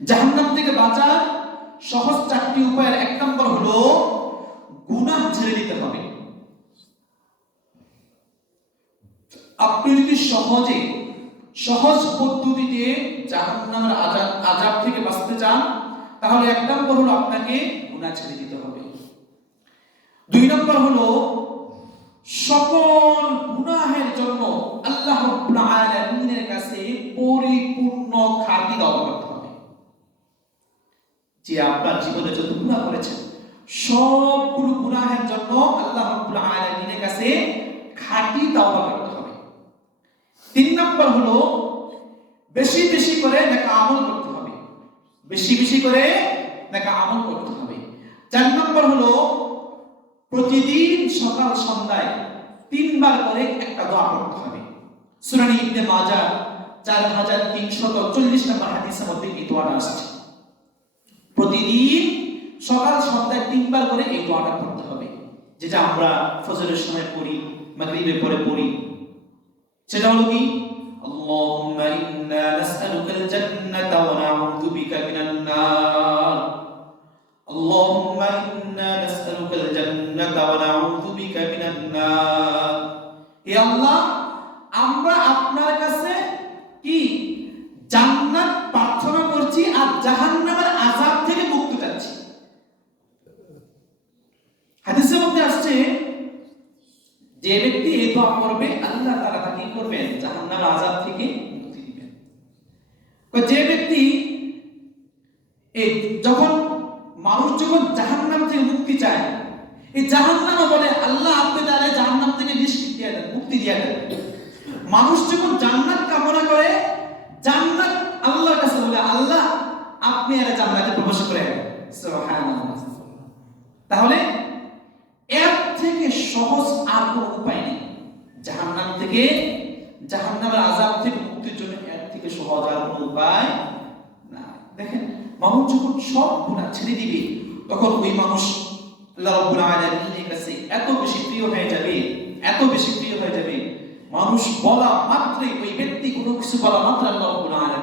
জাহান্নাম থেকে বাঁচার সহজ চারটি উপায়ের এক নম্বর হলো গুনাহ ছেড়ে দিতে হবে। আপনি যদি সহজে, সহজ পদ্ধতিতে জাহান্নামের আজাব আজাব থেকে বাঁচতে চান, তাহলে এক নম্বর হলো আপনাকে গুনাহ ছেড়ে দিতে হবে। দুই নম্বর হলো সকল গুনাহের জন্য আল্লাহ রাব্বুল আলামিনের কাছে পরিপূর্ণ খাঁটি তওবা করতে হবে যে আপনার জীবনে যত গুনাহ করেছেন সবগুলো গুনাহের জন্য আল্লাহ রাব্বুল আলামিনের কাছে খাঁটি তওবা করতে হবে। তিন নম্বর হলো, বেশি বেশি করে নেক আমল করতে হবে। বেশি বেশি করে নেক আমল করতে হবে। চার নম্বর হলো, প্রতিদিন সকাল সন্ধ্যায় তিনবার করে একটা দোয়া করতে হবে। সুনানি ইবনে মাজাহ, চার হাজার তিনশত চল্লিশ নম্বর হাদিসের মধ্যে এই দোয়াটা আসছে। প্রতিদিন সকাল সন্ধ্যায় তিনবার করে এই দোয়াটা করতে হবে যেটা আমরা ফজরের সময় পড়ি মাগরিবের পরে পড়ি সেটা হলো কি اللهم إنا نسألك الجنة ونعوذ بك من النار اللهم إنا نسألك الجنة ونعوذ بك من النار হে আল্লাহ আমরা আপনার কাছে কি জান্নাত প্রার্থনা করছি আর জাহান্নামের যে ব্যক্তি এই দোয়া করবে, আল্লাহ তাআলা তাকে কি করবেন? জাহান্নামের আযাব থেকে মুক্তি দিবেন যে ব্যক্তি এই যখন মানুষ যখন জাহান্নাম থেকে মুক্তি চায়, এই জাহান্নাম বলে আল্লাহ আপনি তাহলে জাহান্নাম থেকে নিষ্কৃতি দিয়ে দেন, মুক্তি দিয়ে দেন। মানুষ যখন জান্নাত কামনা করে, জান্নাত আল্লাহর কাছে বলে, আল্লাহ, আপনি এর জান্নাতে প্রবেশ করেন। সুবহানাল্লাহ। তাহলে এর থেকে সহজ আর কোনো উপায় নেই। জাহান্নাম থেকে, জাহান্নামের আযাব থেকে মুক্তির জন্য এর থেকে সহজ আর কোনো উপায় না দেখেন মানুষ যখন সব গুনাহ ছেড়ে দিবে, তখন ওই মানুষ আল্লাহ রাব্বুল আলামিনের কাছে এত বেশি প্রিয় হয়ে যাবে, এত বেশি প্রিয় হয়ে যাবে। মানুষ বলা মাত্রই, ওই ব্যক্তি কোনো কিছু বলা মাত্র আল্লাহ রাব্বুল আলামিন